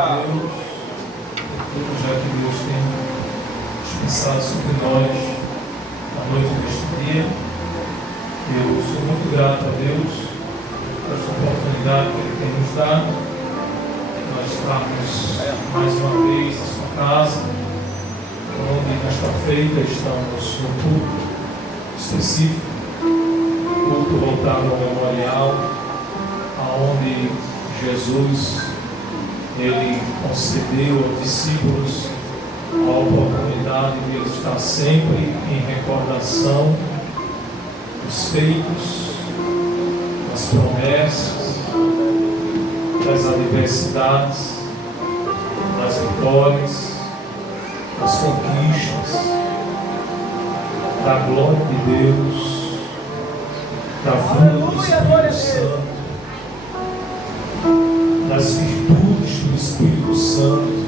a Deus pelo projeto que Deus tem dispensado sobre nós na noite deste dia. Eu sou muito grato a Deus por esta oportunidade que Ele tem nos dado. Nós estamos mais uma vez na sua casa, onde nesta feita estamos no culto específico, culto voltado ao memorial, aonde Jesus Ele concedeu aos discípulos a oportunidade de eles estar sempre em recordação dos feitos, das promessas, das adversidades, das vitórias, das conquistas, da glória de Deus, da vida do Espírito Santo, das virtudes do Espírito Santo,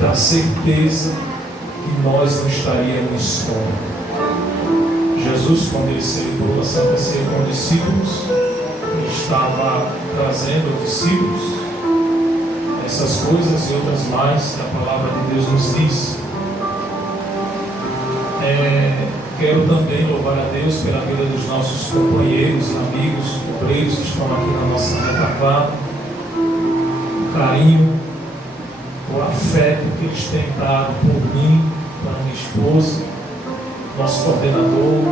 da certeza que nós não estaríamos só. Jesus, quando ele celebrou a Santa Ceia com os discípulos, estava trazendo aos discípulos essas coisas e outras mais que a palavra de Deus nos diz. Quero também louvar a Deus pela vida dos nossos companheiros, amigos, obreiros que estão aqui na nossa retaguarda, o carinho, o afeto que eles têm dado por mim, pela minha esposa, nosso coordenador,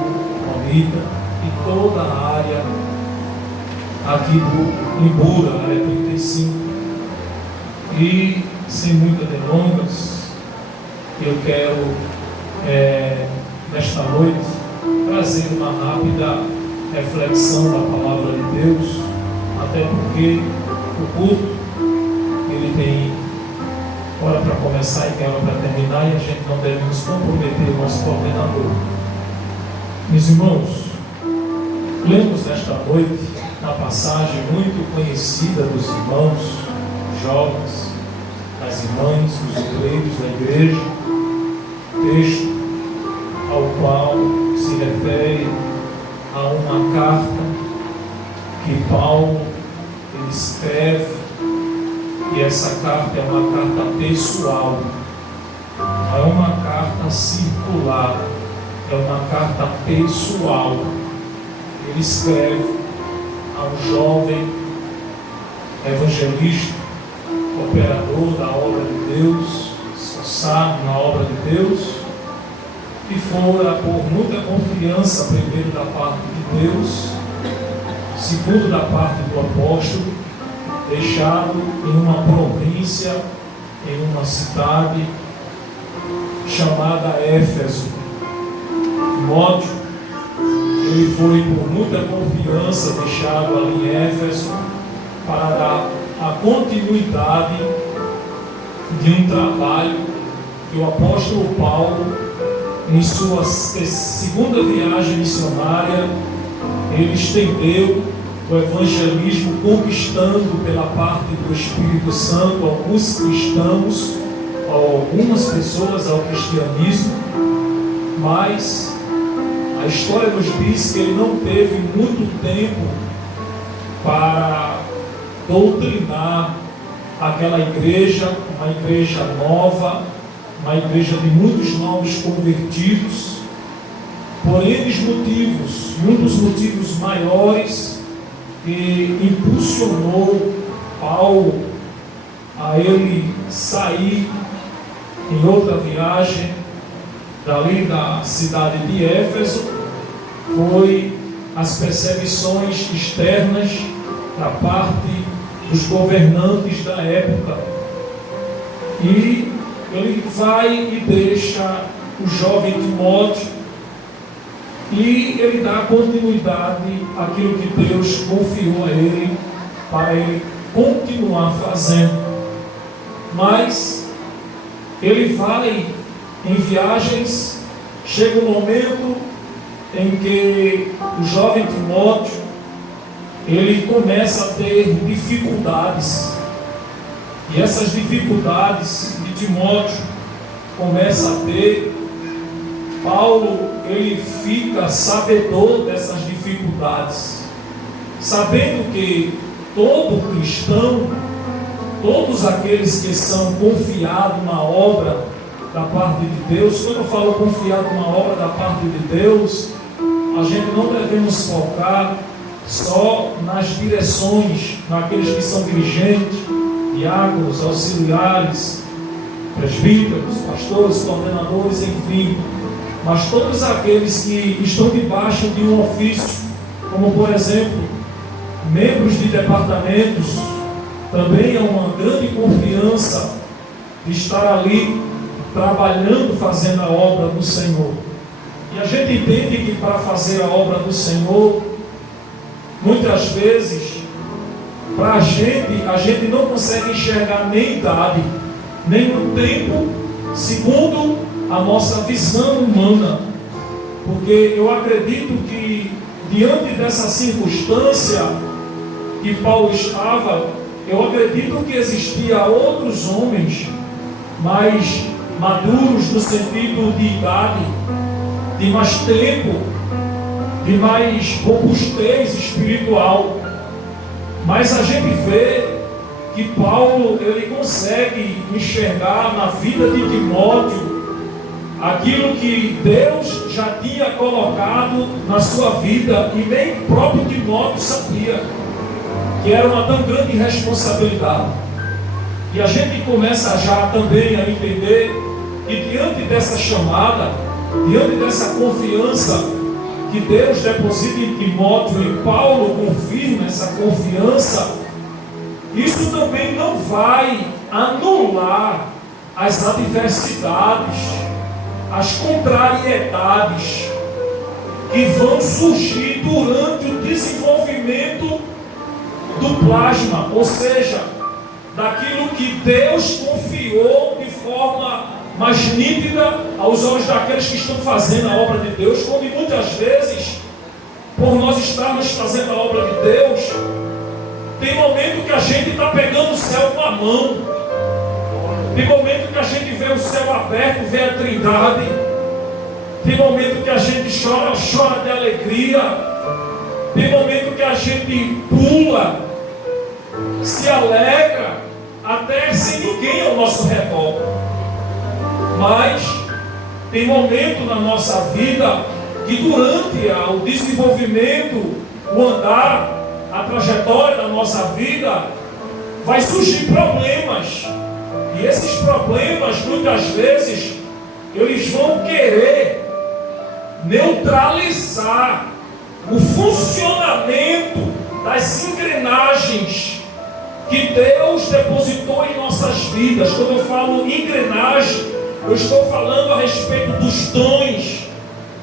Romita, e toda a área aqui do Libura, área 35. E, sem muitas delongas, eu quero, nesta noite, trazer uma rápida reflexão da palavra de Deus, até porque o culto, ele tem hora para começar e tem hora para terminar, e a gente não deve nos comprometer o nosso coordenador. Meus irmãos, lemos nesta noite uma passagem muito conhecida dos irmãos, jovens, das irmãs, dos obreiros da igreja, texto ao qual se refere a uma carta que Paulo ele escreve, e essa carta é uma carta pessoal, não é uma carta circular, é uma carta pessoal. Ele escreve a um jovem evangelista, operador da obra de Deus, esforçado na obra de Deus, que fora por muita confiança, primeiro da parte de Deus, segundo da parte do apóstolo, deixado em uma província, em uma cidade chamada Éfeso. Timóteo, ele foi por muita confiança deixado ali em Éfeso para dar a continuidade de um trabalho que o apóstolo Paulo, em sua segunda viagem missionária, ele estendeu o evangelismo, conquistando pela parte do Espírito Santo alguns cristãos, algumas pessoas ao cristianismo, mas a história nos diz que ele não teve muito tempo para doutrinar aquela igreja, uma igreja nova, uma igreja de muitos novos convertidos, por N motivos. Um dos motivos maiores que impulsionou Paulo a ele sair em outra viagem dali da cidade de Éfeso foi as perseguições externas da parte dos governantes da época. E ele vai e deixa o jovem Timóteo e ele dá continuidade àquilo que Deus confiou a ele para ele continuar fazendo. Mas ele vai em viagens, chega um momento em que o jovem Timóteo ele começa a ter dificuldades, e essas dificuldades de Timóteo começa a ter, Paulo ele fica sabedor dessas dificuldades, sabendo que todo cristão todos aqueles que são confiados na obra da parte de Deus. Quando eu falo confiado na obra da parte de Deus, a gente não devemos focar só nas direções, naqueles que são dirigentes, diáconos, auxiliares, presbíteros, pastores, coordenadores, enfim, mas todos aqueles que estão debaixo de um ofício, como por exemplo, membros de departamentos, também é uma grande confiança de estar ali trabalhando, fazendo a obra do Senhor. E a gente entende que para fazer a obra do Senhor, muitas vezes, para a gente não consegue enxergar nem idade, nem o tempo, segundo a nossa visão humana. Porque eu acredito que, diante dessa circunstância que Paulo estava, eu acredito que existia outros homens mais maduros no sentido de idade, de mais tempo, de mais robustez espiritual. Mas a gente vê que Paulo, ele consegue enxergar na vida de Timóteo aquilo que Deus já tinha colocado na sua vida, e nem o próprio Timóteo sabia que era uma tão grande responsabilidade. E a gente começa já também a entender que diante dessa chamada, diante dessa confiança que Deus deposita em Timóteo, e Paulo confirma essa confiança, isso também não vai anular as adversidades, as contrariedades que vão surgir durante o desenvolvimento do plasma, ou seja, daquilo que Deus confiou de forma mais nítida aos olhos daqueles que estão fazendo a obra de Deus, quando muitas vezes, por nós estarmos fazendo a obra de Deus, tem momento que a gente está pegando o céu com a mão, tem momento que a gente vê o céu aberto, vê a Trindade, tem momento que a gente chora de alegria, tem momento que a gente pula, se alegra, até sem ninguém ao nosso redor. Mas tem momento na nossa vida que, durante o desenvolvimento, o andar, a trajetória da nossa vida, vai surgir problemas. E esses problemas, muitas vezes, eles vão querer neutralizar o funcionamento das engrenagens que Deus depositou em nossas vidas. Quando eu falo engrenagem, eu estou falando a respeito dos dons,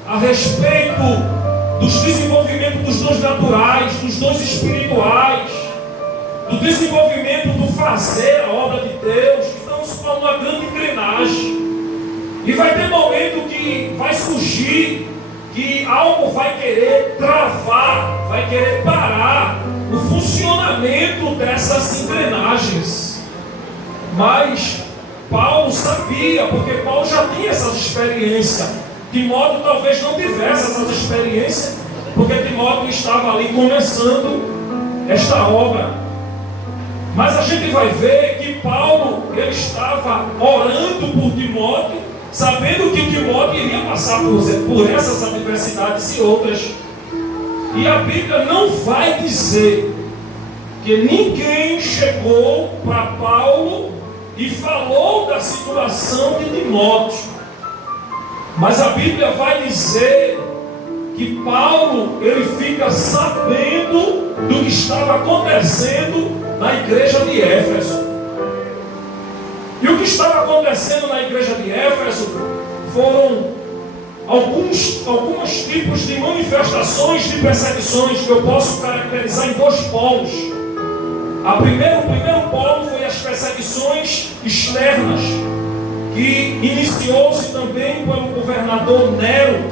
a respeito dos desenvolvimentos dos dons naturais, dos dons espirituais, do desenvolvimento do fazer a obra de Deus. Estamos falando uma grande engrenagem. E vai ter momento que vai surgir, que algo vai querer travar, vai querer parar o funcionamento dessas engrenagens. Mas Paulo sabia, porque Paulo já tinha essas experiências. Timóteo talvez não tivesse essas experiências, porque Timóteo estava ali começando esta obra. Mas a gente vai ver que Paulo, ele estava orando por Timóteo, sabendo que Timóteo iria passar por essas adversidades e outras. E a Bíblia não vai dizer que ninguém chegou para Paulo e falou da situação de Timóteo. Mas a Bíblia vai dizer que Paulo, ele fica sabendo do que estava acontecendo na igreja de Éfeso. E o que estava acontecendo na igreja de Éfeso foram alguns tipos de manifestações de perseguições que eu posso caracterizar em dois polos. O primeiro polo foi as perseguições externas, que iniciou-se também pelo governador Nero.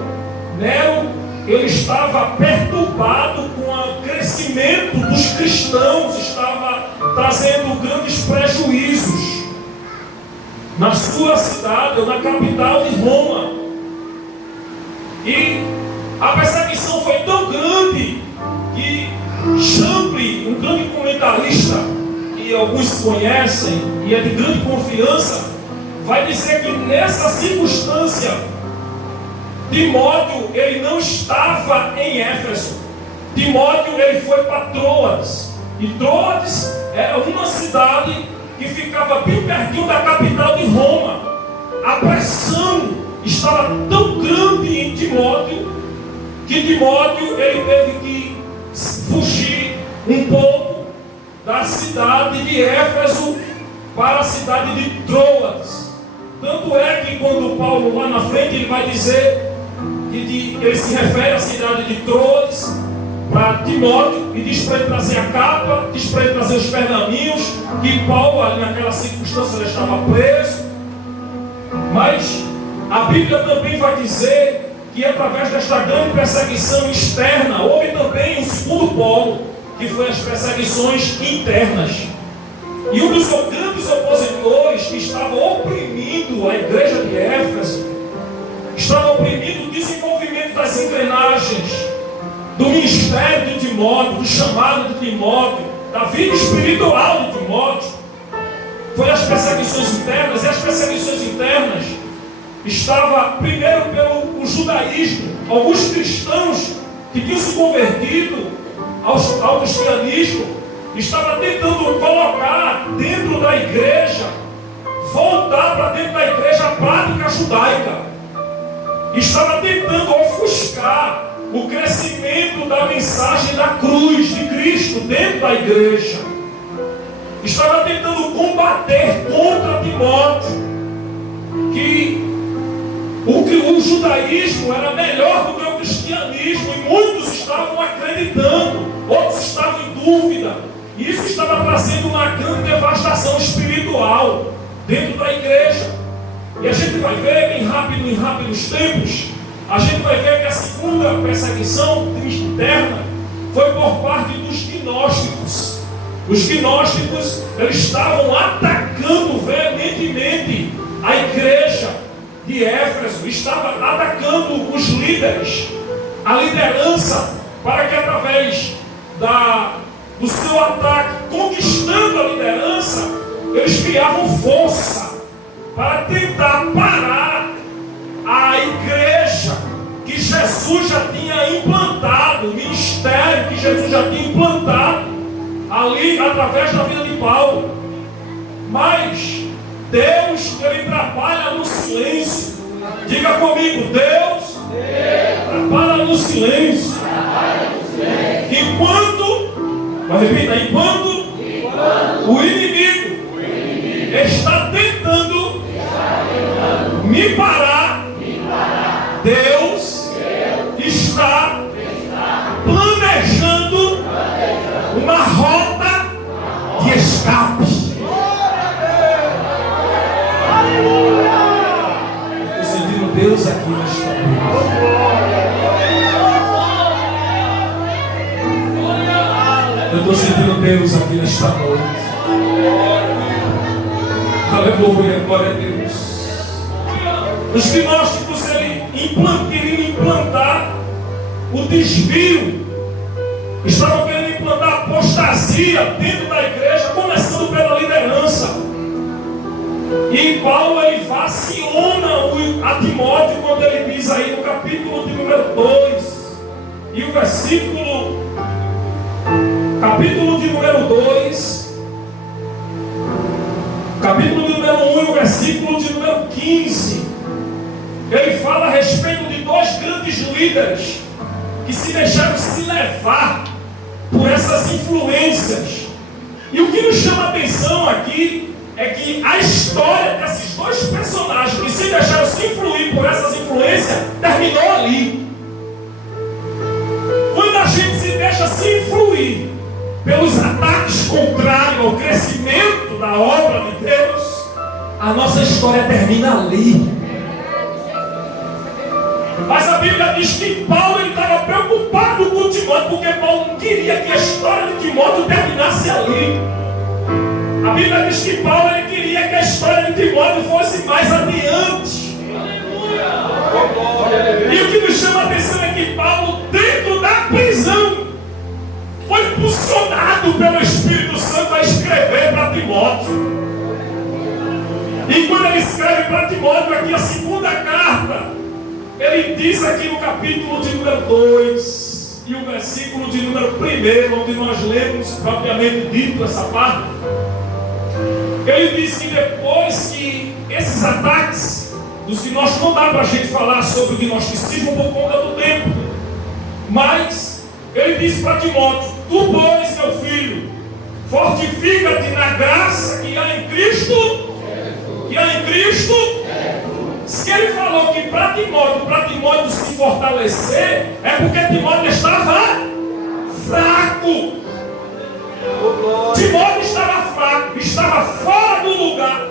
Nero, ele estava perturbado com o crescimento dos cristãos, estava trazendo grandes prejuízos na sua cidade, ou na capital de Roma. E a perseguição foi tão grande que Chambre, um grande comentarista, que que alguns conhecem e é de grande confiança, vai dizer que nessa circunstância, Timóteo, ele não estava em Éfeso. Timóteo, ele foi para Troades. E Troades era uma cidade que ficava bem pertinho da capital de Roma. A pressão estava tão grande em Timóteo, que Timóteo, ele teve que fugir um pouco da cidade de Éfeso para a cidade de Troades. Tanto é que quando Paulo lá na frente ele vai dizer que ele se refere à cidade de Troades para Timóteo e diz para ele trazer a capa, diz para ele trazer os pergaminhos, que Paulo ali naquela circunstância já estava preso. Mas a Bíblia também vai dizer que através desta grande perseguição externa houve também um segundo polo, que foi as perseguições internas. E um dos grandes opositores que estava oprimindo a igreja de Éfeso, estava oprimindo o desenvolvimento das engrenagens do ministério de Timóteo, do chamado de Timóteo, da vida espiritual de Timóteo, foi as perseguições internas. E as perseguições internas estava primeiro pelo judaísmo. Alguns cristãos que tinham se convertido ao cristianismo estavam tentando colocar dentro da igreja, voltar para dentro da igreja a prática judaica. Estava tentando ofuscar o crescimento da mensagem da cruz de Cristo dentro da igreja. Estava tentando combater contra Timóteo que o judaísmo era melhor do que o cristianismo, e muitos estavam acreditando, outros estavam em dúvida, e isso estava trazendo uma grande devastação espiritual dentro da igreja. E a gente vai ver em rápidos tempos, a gente vai ver que a segunda perseguição interna foi por parte dos gnósticos. Os gnósticos, eles estavam atacando veementemente a igreja de Éfeso, estava atacando os líderes, a liderança, para que através do seu ataque, conquistando a liderança, eles criavam força para tentar parar a igreja que Jesus já tinha implantado, o ministério que Jesus já tinha implantado ali através da vida de Paulo. Mas Deus, ele trabalha no silêncio. Diga comigo, Deus trabalha no silêncio. Enquanto o inimigo está tentando me parar, Deus está planejando uma rota de escape. Estou sentindo Deus aqui nesta noite. Eu estou sentindo Deus aqui nesta noite. Aleluia, glória a Deus. Os gnósticos queriam implantar o desvio, estavam querendo implantar a apostasia dentro da igreja, começando pela liderança. E Paulo, ele vaciona a Timóteo quando ele diz aí no capítulo de número 2 e o capítulo de número 2, capítulo de número 1 e o versículo de número 15. Ele fala a respeito de dois grandes líderes que se deixaram se levar por essas influências. E o que nos chama a atenção aqui é que a história desses dois personagens que se deixaram se influir por essas influências terminou ali. Quando a gente se deixa se influir pelos ataques contrários ao crescimento da obra de Deus, a nossa história termina ali. Mas a Bíblia diz que Paulo estava preocupado com Timóteo, porque Paulo não queria que a história de Timóteo terminasse ali. A Bíblia diz que Paulo queria que a história de Timóteo fosse mais adiante. E o que nos chama a atenção é que Paulo, dentro da prisão, foi impulsionado pelo Espírito Santo a vai escrever para Timóteo. E quando ele escreve para Timóteo aqui a segunda carta, ele diz aqui no capítulo de número 2 e o versículo de número 1, onde nós lemos propriamente dito essa parte, ele diz que depois que esses ataques, dos que nós não dá para a gente falar sobre o gnosticismo por conta do tempo, mas ele diz para Timóteo: tu, pois, meu filho, fortifica-te na graça que há em Cristo. Que há em Cristo. Se ele falou que para Timóteo se fortalecer, é porque Timóteo estava fraco. Timóteo estava fraco, estava fora do lugar,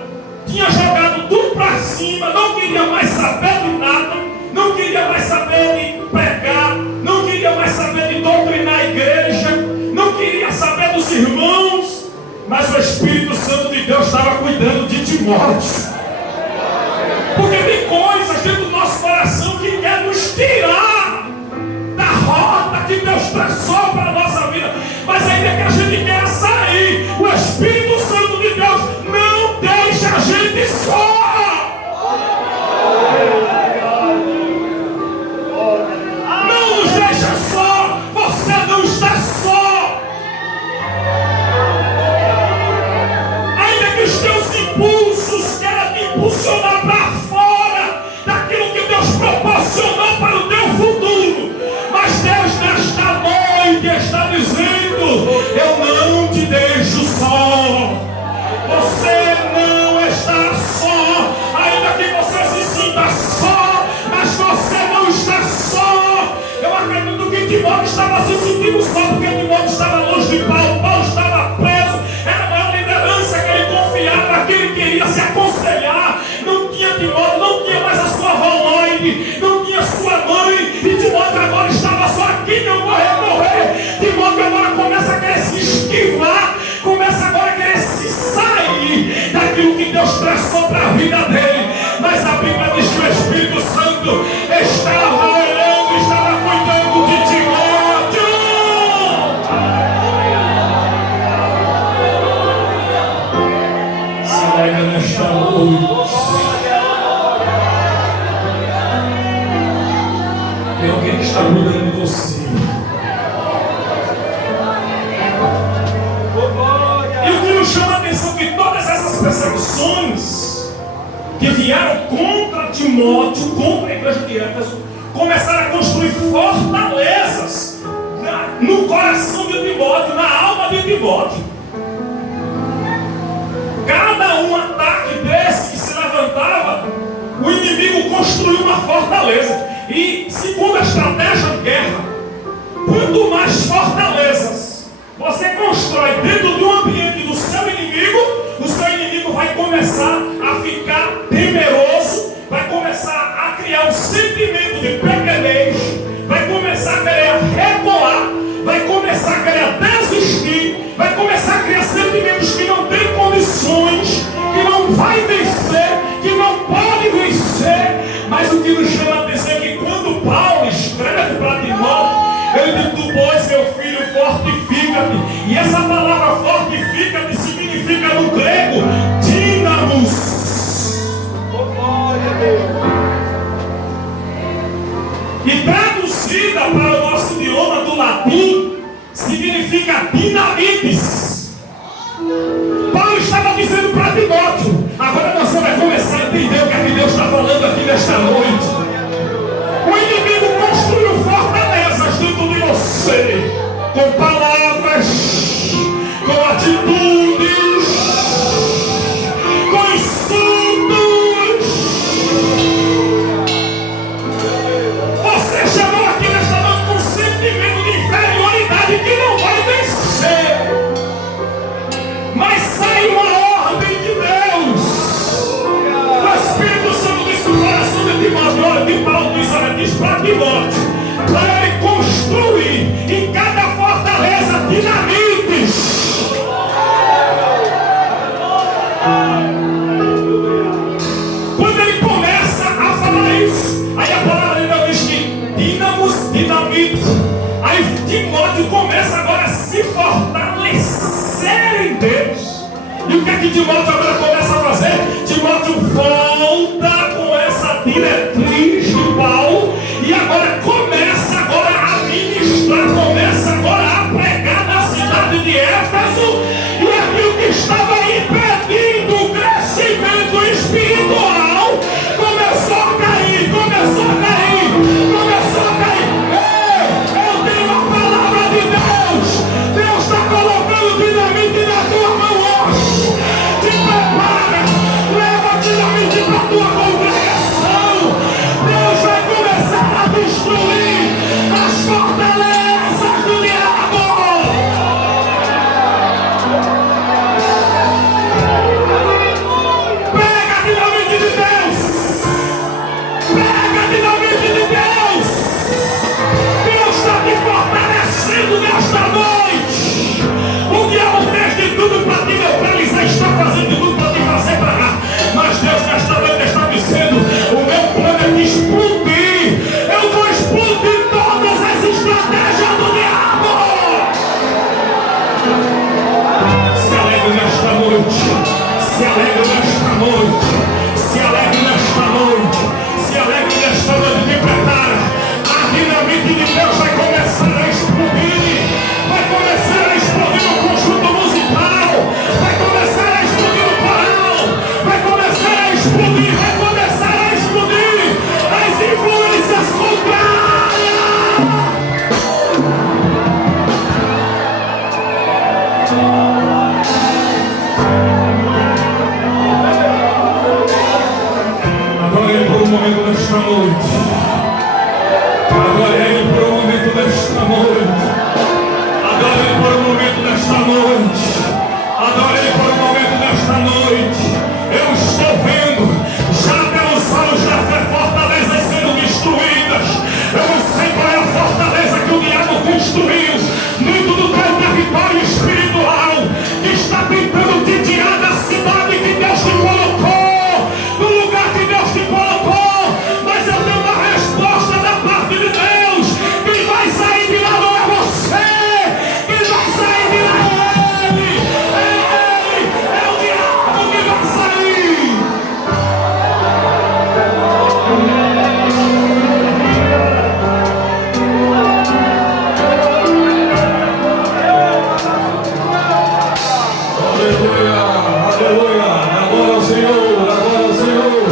tinha jogado tudo para cima, não queria mais saber de nada, não queria mais saber de pregar, não queria mais saber de doutrinar a igreja, não queria saber dos irmãos, mas o Espírito Santo de Deus estava cuidando de Timóteo. Porque tem coisas dentro do nosso coração que quer nos tirar da rota que Deus traçou para a nossa vida, mas ainda que a gente queira sair, o Espírito Santo de Deus não deixa a gente só. Não nos deixa só. Você não está só. Ainda que os teus impulsos queiram te impulsionar para fora daquilo que Deus proporcionou para o teu futuro, mas Deus nesta noite está dizendo: eu não te deixo só. Você não está só. Ainda que você se sinta só, mas você não está só. Eu acredito que Timóteo estava se sentindo só, porque Timóteo estava longe de Paulo, Paulo estava preso, era a maior liderança que ele confiava, que ele queria se aconselhar. Não tinha Timóteo, não tinha mais a sua Roloide, não tinha sua mãe, e Timóteo agora estava só aqui, não morrer. Timóteo agora começa a querer se esquivar, começa agora a querer se sair daquilo que Deus traçou para a vida dele. Mas a Bíblia diz que o Espírito Santo estava olhando, estava cuidando de Timóteo. Se alega nesta noite. Tem alguém que está cuidando de você. E o que nos chama a atenção é que todas essas perseguições que vieram contra Timóteo, contra a igreja de Éfeso, começaram a construir fortalezas no coração de Timóteo, na alma de Timóteo. Cada um ataque desse que se levantava, o inimigo construiu uma fortaleza. E segundo a estratégia de guerra, quanto mais fortalezas você constrói dentro de um ambiente do seu inimigo, o seu inimigo vai começar a ficar temeroso, vai começar a criar um sentimento de pequenez, vai começar a querer recuar, vai começar a querer desistir, vai começar a criar sentimentos que não tem condições, que não vai vencer, que não pode vencer. Mas o que nos chama a atenção é que quando Paulo escreve para Timóteo, ele diz: tu, pois, meu filho, fortifica-te. E essa palavra fortifica-te significa no grego dínamos. E traduzida para o nosso idioma do latim, significa dinamites. Paulo estava dizendo para Timóteo: agora você vai começar a entender o que é que Deus está falando aqui nesta noite. O inimigo construiu fortalezas dentro de você, com palavras, com atitudes, com insultos. Você chegou aqui nesta noite com um sentimento de inferioridade que não vai vencer. que Timóteo agora começa a fazer? Timóteo volta com essa diretriz de Paulo e agora começa a ministrar, começa agora a pregar na cidade de Éfeso, e aquilo que estava impedindo o crescimento espiritual começou a cair, começou a cair, começou a cair. Ei, eu tenho a palavra de Deus. Deus está colocando dinamite na tua mão hoje. Te prepara, leva dinamite para a tua congregação. Deus vai começar a destruir as fortalezas do diabo. Pega a dinamite de Deus. Pega a dinamite de Deus. Deus está te fortalecendo nesta noite. O diabo fez de tudo para te neutralizar, está fazendo de tudo para te fazer parar. Mas Deus nesta noite está dizendo: o meu plano é te explodir. Eu vou explodir todas as estratégias do diabo. Se alegre nesta noite. Se alegre nesta noite. Se alegre nesta noite. Se alegre nesta noite. Te prepara. A dinamite de Deus vai começar a explodir. Vai começar a explodir o conjunto musical. Vai começar a explodir o coral. Vai começar a explodir. Vai começar a explodir as influências contrárias. Adore Ele por um momento nesta noite. Adore Ele por um momento nesta noite. Adore Ele por um momento nesta noite. Adore Ele por um momento nesta noite. Eu estou vendo, já pelos olhos da fé, fortalezas sendo destruídas. Eu não sei qual é a fortaleza que o diabo construiu muito do teu território espiritual, que está tentando te tirar da cidade que Deus te colocou, do lugar que Deus te colocou. Mas eu tenho uma resposta da parte de Deus. Quem vai sair de lá não é você. Quem vai sair de lá é Ele. É Ele. É o diabo que vai sair. Aleluia, aleluia. Agora ao Senhor, agora ao Senhor.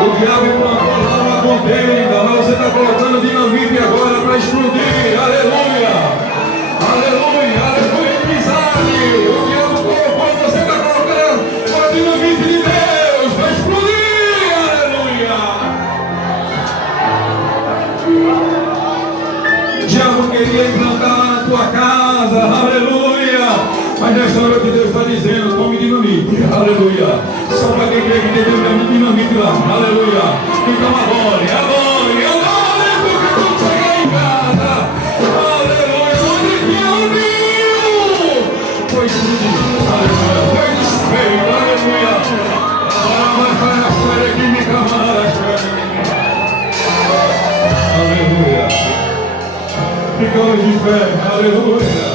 O diabo implantou lá uma contenda, mas você está colocando dinamite agora para explodir. Aleluia, aleluia, aleluia. Inimizade. O diabo colocou, você está colocando uma dinamite de Deus para explodir. Aleluia. O diabo queria implantar lá na tua casa. Aleluia. Mas nesta hora que Deus está dizendo: tome dinamite. Aleluia. Só para quem crê que tem dinamite lá. Aleluia. Então adore, adore, adore, porque quando chegar em casa, aleluia, onde tinha um ninho, foi explodir. Aleluia. Foi desfeito. Aleluia. Agora vai para a história que me camara. Aleluia. Ficamos de pé. Aleluia.